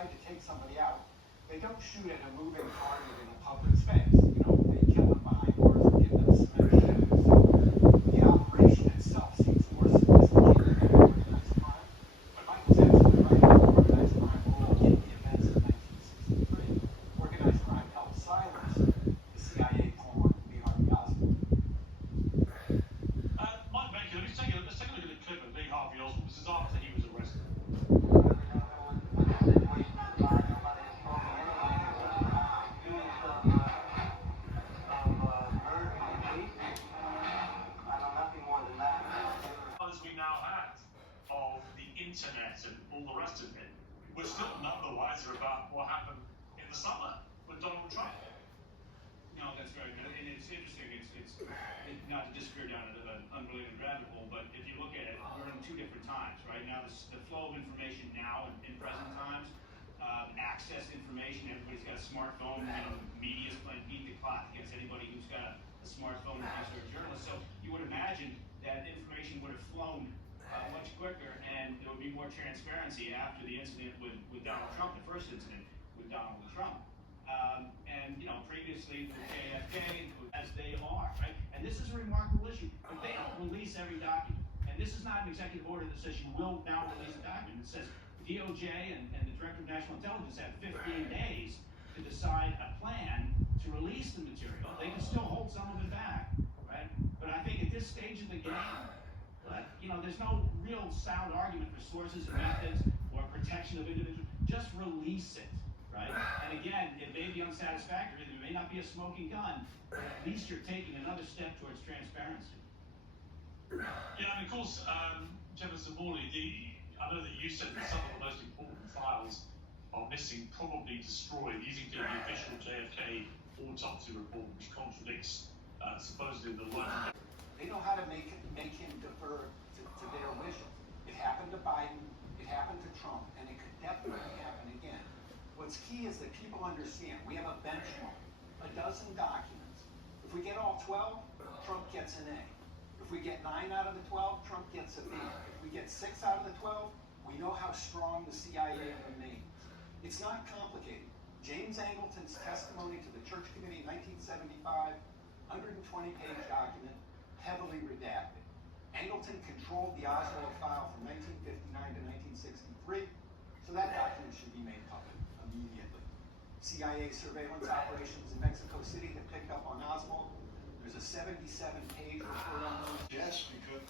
decide to take somebody out, they don't shoot at a moving target in a public space. You know, they kill them behind doors and give them cement shoes. So the operation itself seems more sophisticated than organized crime. But Michael's absolutely right. Organized crime role in the events of 1963. Organized crime helped silence the CIA pawn, Lee Harvey Oswald. Mike Baker, let's take a look at the clip of Lee Harvey Oswald. This is after he was arrested. As we now have of the internet and all the rest of it, we're still none the wiser about what happened in the summer with Donald Trump. No, that's right. And it's interesting. It's not to disappear down into an unrelated rabbit hole, but if you look at it, we're in two different times, right? Now, the flow of information now in present times, access information, everybody's got a smartphone, you know, media's playing beat the clock against anybody who's got a smartphone unless they're a journalist. So you would imagine that information would have flown much quicker and there would be more transparency after the incident with Donald Trump, the first incident with Donald Trump. And, you know, previously with JFK, as they are, right? And this is a remarkable issue, but they don't release every document. And this is not an executive order that says you will now release a document. It says DOJ and the Director of National Intelligence have 15 days to decide a plan to release the material. They can still hold some of it back, right? But I think at this stage of the game, you know, there's no real sound argument for sources and methods or protection of individuals. Just release it. Right? And again, it may be unsatisfactory, there may not be a smoking gun, but at least you're taking another step towards transparency. Yeah, and of course, Jennifer Morley, I know that you said that some of the most important files are missing, probably destroyed. These include the official JFK autopsy report, which contradicts supposedly the local. They know how to make him defer to their wishes. It happened to Biden, it happened to Trump, and it could definitely happen again. What's key is that people understand we have a benchmark, a dozen documents. If we get all 12, Trump gets an A. If we get 9 out of the 12, Trump gets a B. If we get 6 out of the 12, we know how strong the CIA remains. It's not complicated. James Angleton's testimony to the Church Committee in 1975, 120-page document, heavily redacted. Angleton controlled the Oswald file from 1959 to 1963, so that document should be made public immediately. CIA surveillance operations in Mexico City that picked up on Oswald. There's a 77-page report on those. Yes, because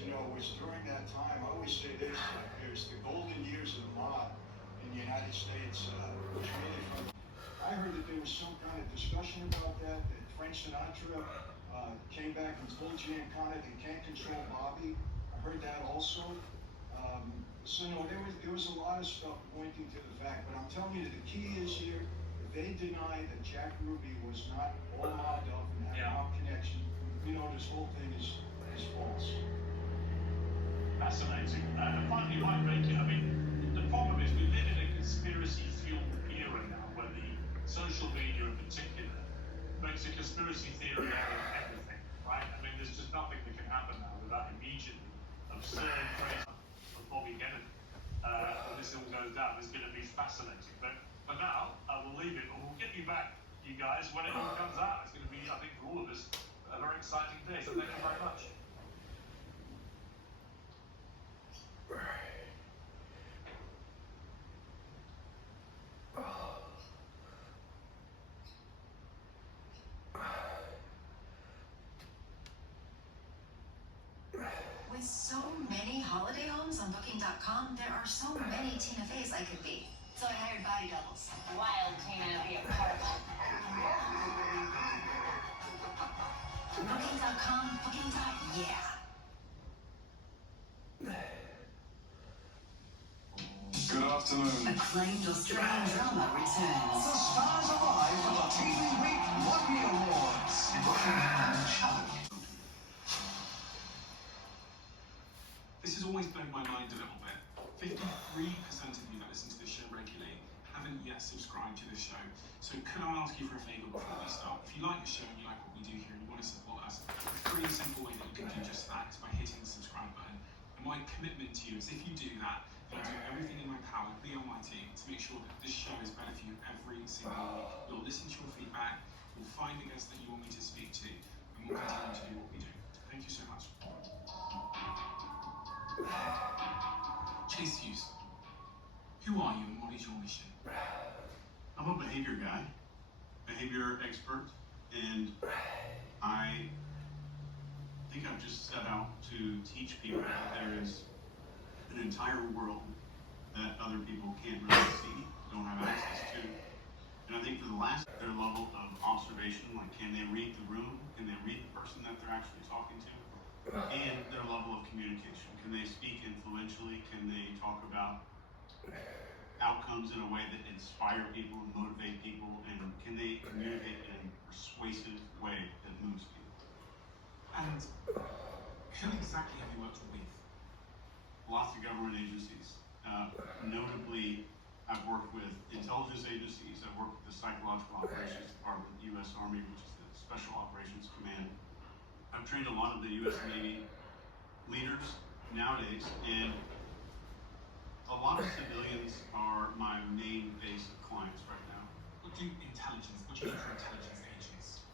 you know, it was during that time, I always say this, there's the golden years of the mob in the United States, which really from, I heard that there was some kind of discussion about that Frank Sinatra came back and told Giancana they can't control Bobby. I heard that also. So no, there was a lot of stuff pointing to the fact, but I'm telling you that the key is here, if they deny that Jack Ruby was not all mobbed up and had a mob connection, you know this whole thing is false. Fascinating. And finally, Mike Baker, I mean, the problem is we live in a conspiracy-fueled era now where the social media in particular makes a conspiracy theory out of everything, right? I mean, there's just nothing that can happen now without immediately absurd praise from Bobby Kennedy. When this all goes down, it's going to be fascinating. But for now, I will leave it, but we'll get you back, you guys, when it all comes out. It's going to be, I think, for all of us, a very exciting day. So thank you very much. With so many holiday homes on Booking.com, there are so many Tina Feys I could be. So I hired body doubles. Wild Tina to be a part of it. Booking.com, Booking.yeah. Good afternoon. Acclaimed Australian drama returns. subscribe to the show. So could I ask you for a favour before we start? If you like the show and you like what we do here and you want to support us, a really simple way that you can do just that is by hitting the subscribe button. And my commitment to you is if you do that, I'll do everything in my power, be on my team, to make sure that this show is better for you every single week. We'll listen to your feedback, we'll find the guests that you want me to speak to, and we'll continue to do what we do. Thank you so much. Chase Hughes, who are you and what is your mission? I'm a behavior guy, behavior expert, and I think I've just set out to teach people that there is an entire world that other people can't really see, don't have access to. And I think for the last, their level of observation, like can they read the room, can they read the person that they're actually talking to, and their level of communication. Can they speak influentially? Can they talk about outcomes in a way that inspire people and motivate people, and can they communicate in a persuasive way that moves people? And who exactly have you worked with? Lots of government agencies. Notably, I've worked with intelligence agencies. I've worked with the Psychological Operations Department, U.S. Army, which is the Special Operations Command. I've trained a lot of the U.S. Navy leaders nowadays, and a lot of civilians are my main base of clients right now. What do you mean for intelligence agents?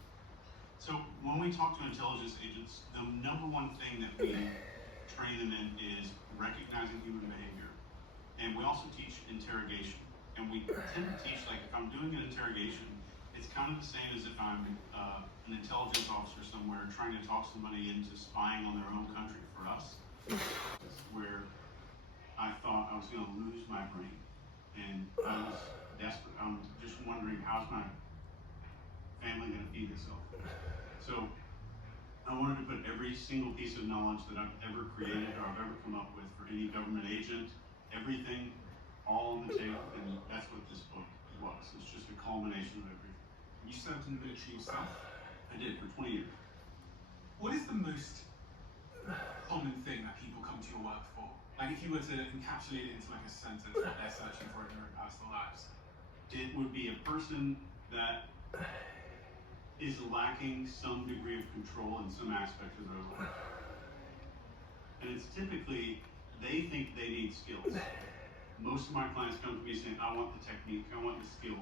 So when we talk to intelligence agents, the number one thing that we train them in is recognizing human behavior. And we also teach interrogation. And we tend to teach, like if I'm doing an interrogation, it's kind of the same as if I'm an intelligence officer somewhere trying to talk somebody into spying on their own country for us, where I thought I was going to lose my brain, and I was desperate. I'm just wondering, how's my family going to feed itself? So I wanted to put every single piece of knowledge that I've ever created or I've ever come up with for any government agent, everything, all on the table, and that's what this book was. It's just a culmination of everything. You served in the military yourself? I did for 20 years. What is the most common thing that people come to your work for? Like if you were to encapsulate it into like a sentence, what they're searching for in their own personal lives. It would be a person that is lacking some degree of control in some aspect of their life. And it's typically, they think they need skills. Most of my clients come to me saying, I want the technique, I want the skill.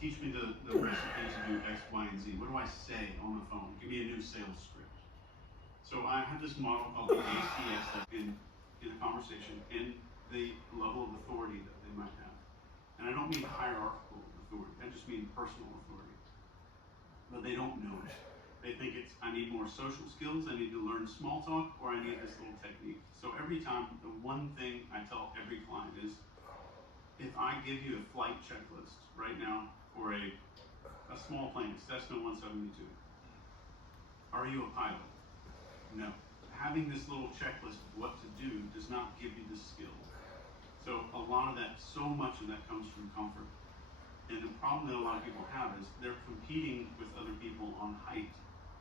Teach me the recipe to do X, Y, and Z. What do I say on the phone? Give me a new sales script. So I have this model called the ACS in a conversation and the level of authority that they might have. And I don't mean hierarchical authority, I just mean personal authority. But they don't know it. They think it's, I need more social skills, I need to learn small talk, or I need this little technique. So every time, the one thing I tell every client is, if I give you a flight checklist right now for a small plane, Cessna 172, are you a pilot? No. Having this little checklist of what to do does not give you the skill. So a lot of that, so much of that comes from comfort. And the problem that a lot of people have is they're competing with other people on height,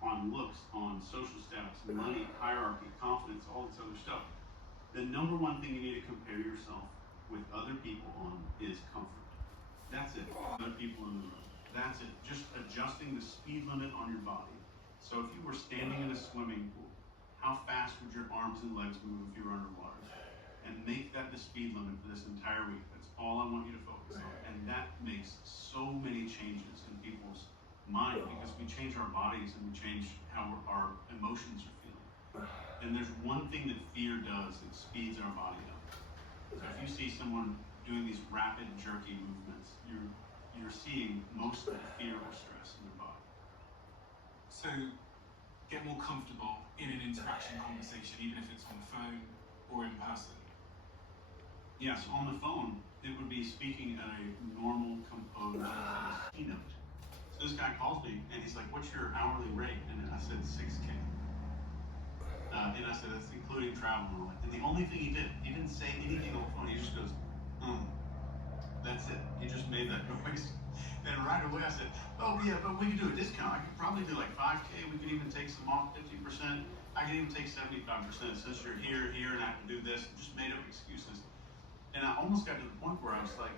on looks, on social status, money, hierarchy, confidence, all this other stuff. The number one thing you need to compare yourself with other people on is comfort. That's it. Other people in the room. That's it. Just adjusting the speed limit on your body. So if you were standing in a swimming pool, how fast would your arms and legs move if you were underwater? And make that the speed limit for this entire week. That's all I want you to focus on. And that makes so many changes in people's mind because we change our bodies and we change how our emotions are feeling. And there's one thing that fear does, it speeds our body up. So if you see someone doing these rapid, jerky movements, you're seeing most of the fear or stress in their body. So get more comfortable in an interaction conversation, even if it's on the phone or in person. Yes, on the phone, it would be speaking at a normal, composed keynote. So this guy calls me and he's like, what's your hourly rate? And I said, $6K. And I said, that's including travel and all that. And the only thing he didn't say anything on the phone. He just goes, That's it. He just made that noise. And right away I said, oh yeah, but we could do a discount. I could probably do like 5K. We could even take some off 50%. I could even take 75% since you're here, and I can do this. And just made up excuses. And I almost got to the point where I was like,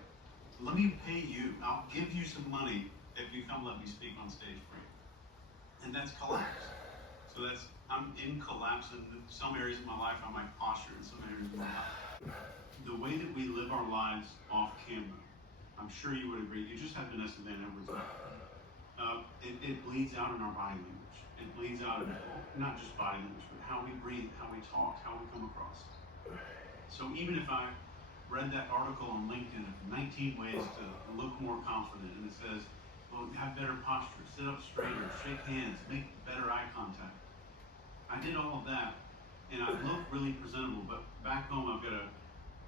let me pay you. I'll give you some money if you come let me speak on stage for you. And that's collapse. So I'm in collapse in some areas of my life. I'm like posture in some areas of my life. The way that we live our lives off camera, I'm sure you would agree. You just had Vanessa Van Edwards. It bleeds out in our body language. It bleeds out in not just body language, but how we breathe, how we talk, how we come across. So even if I read that article on LinkedIn of 19 ways to look more confident, and it says, well, have better posture, sit up straighter, shake hands, make better eye contact. I did all of that, and I look really presentable, but back home I've got a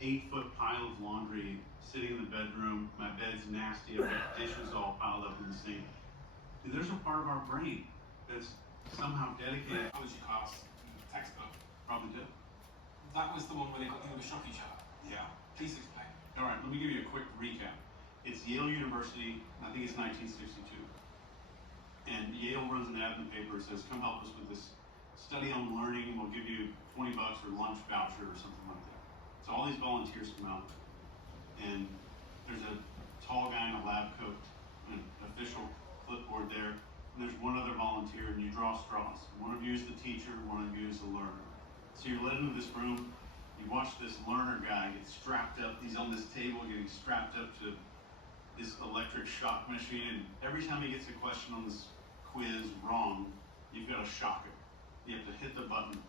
8-foot pile of laundry sitting in the bedroom. My bed's nasty. I've got dishes all piled up in the sink. There's a part of our brain that's somehow dedicated. Biology class, textbook. Probably did. That was the one where they got people to shock each other. Yeah. Please explain. All right, let me give you a quick recap. It's Yale University, I think it's 1962. And Yale runs an ad in the paper that says, come help us with this study on learning, and we'll give you $20 or lunch voucher or something like that. So all these volunteers come out, and there's a tall guy in a lab coat, an official clipboard there, and there's one other volunteer, and you draw straws. One of you is the teacher, one of you is the learner. So you're led into this room, you watch this learner guy get strapped up, he's on this table getting strapped up to this electric shock machine, and every time he gets a question on this quiz wrong, you've got to shock it. You have to hit the button.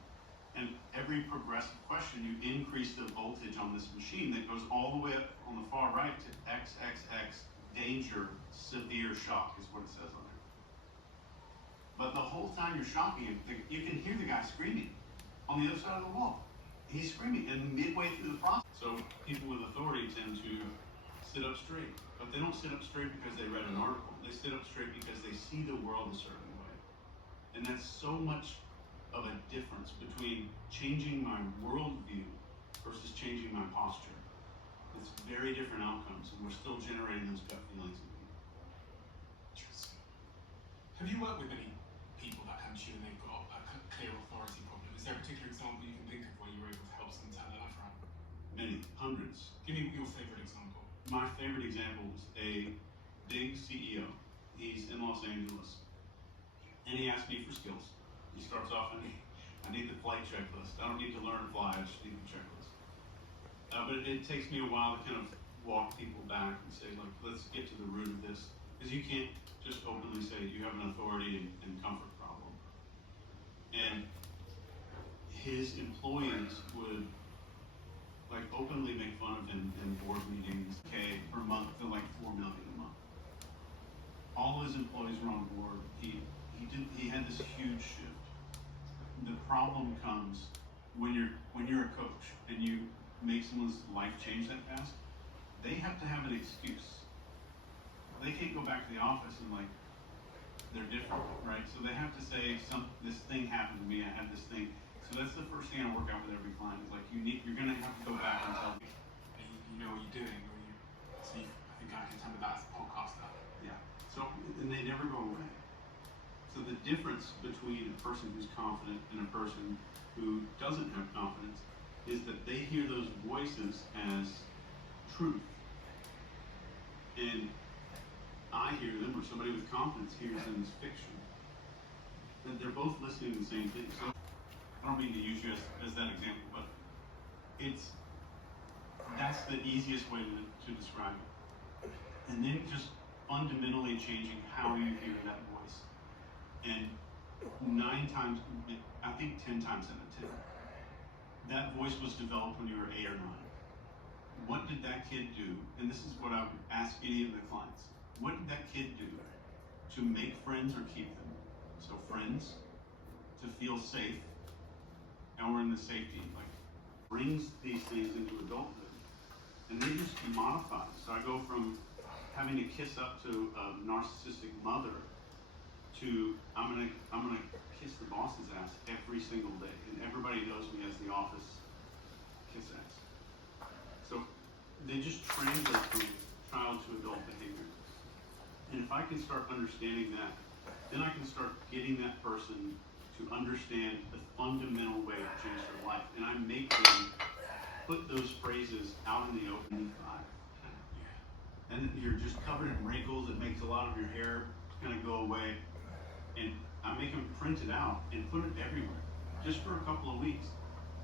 And every progressive question, you increase the voltage on this machine that goes all the way up on the far right to XXX, danger, severe shock is what it says on it. But the whole time you're shocking him, you can hear the guy screaming on the other side of the wall. He's screaming, and midway through the process. So people with authority tend to sit up straight, but they don't sit up straight because they read an article. They sit up straight because they see the world a certain way. And that's so much of a difference between changing my worldview versus changing my posture. It's very different outcomes, and we're still generating those gut feelings in people. Interesting. Have you worked with any people that come to you and they've got a clear authority problem? Is there a particular example you can think of where you were able to help them turn their life around? Many, hundreds. Give me your favorite example. My favorite example is a big CEO. He's in Los Angeles, and he asked me for skills. He starts off, I need the flight checklist. I don't need to learn to fly, I just need the checklist. But it takes me a while to kind of walk people back and say, look, let's get to the root of this. Because you can't just openly say you have an authority and comfort problem. And his employees would like openly make fun of him in board meetings. Okay, per month, they're like $4 million a month. All his employees were on board. He had this huge shift. The problem comes when you're a coach and you make someone's life change that fast. They have to have an excuse. They can't go back to the office and like they're different, right? So they have to say this thing happened to me. I had this thing. So that's the first thing I work out with every client is like you're gonna have to go back and tell me. You know what you're doing, or you see. I think I can tell that as a podcaster. Yeah. So and they never go away. So the difference between a person who's confident and a person who doesn't have confidence is that they hear those voices as truth. And I hear them, or somebody with confidence hears them as fiction. And they're both listening to the same thing. So I don't mean to use you as that example, but that's the easiest way to describe it. And then just fundamentally changing how you hear that voice. And 9 times, I think 10 times out of 10, that voice was developed when you were 8 or 9. What did that kid do? And this is what I would ask any of the clients. What did that kid do to make friends or keep them? So friends, to feel safe, and we're in the safety, like brings these things into adulthood. And they just modify. So I go from having to kiss up to a narcissistic mother to I'm gonna kiss the boss's ass every single day, and everybody knows me as the office kiss ass. So they just translate from child to adult behavior. And if I can start understanding that, then I can start getting that person to understand the fundamental way to change their life, and I make them put those phrases out in the open. and you're just covered in wrinkles. It makes a lot of your hair kind of go away. And I make them print it out and put it everywhere, just for a couple of weeks.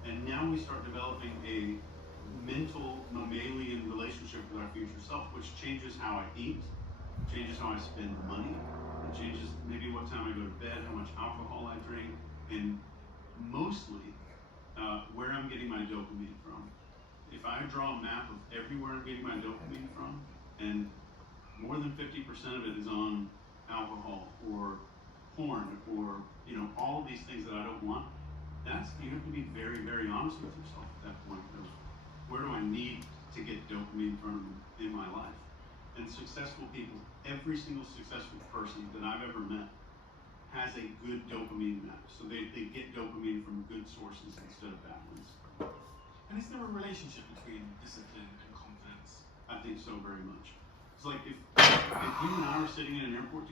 And now we start developing a mental mammalian relationship with our future self, which changes how I eat, changes how I spend money, it changes maybe what time I go to bed, how much alcohol I drink, and mostly where I'm getting my dopamine from. If I draw a map of everywhere I'm getting my dopamine from, and more than 50% of it is on alcohol or porn or all of these things that I don't want, you have to be very, very honest with yourself at that point of where do I need to get dopamine from in my life. And successful people, every single successful person that I've ever met has a good dopamine map. So they get dopamine from good sources instead of bad ones. And is there a relationship between discipline and confidence? I think so very much. It's like if you and I were sitting in an airport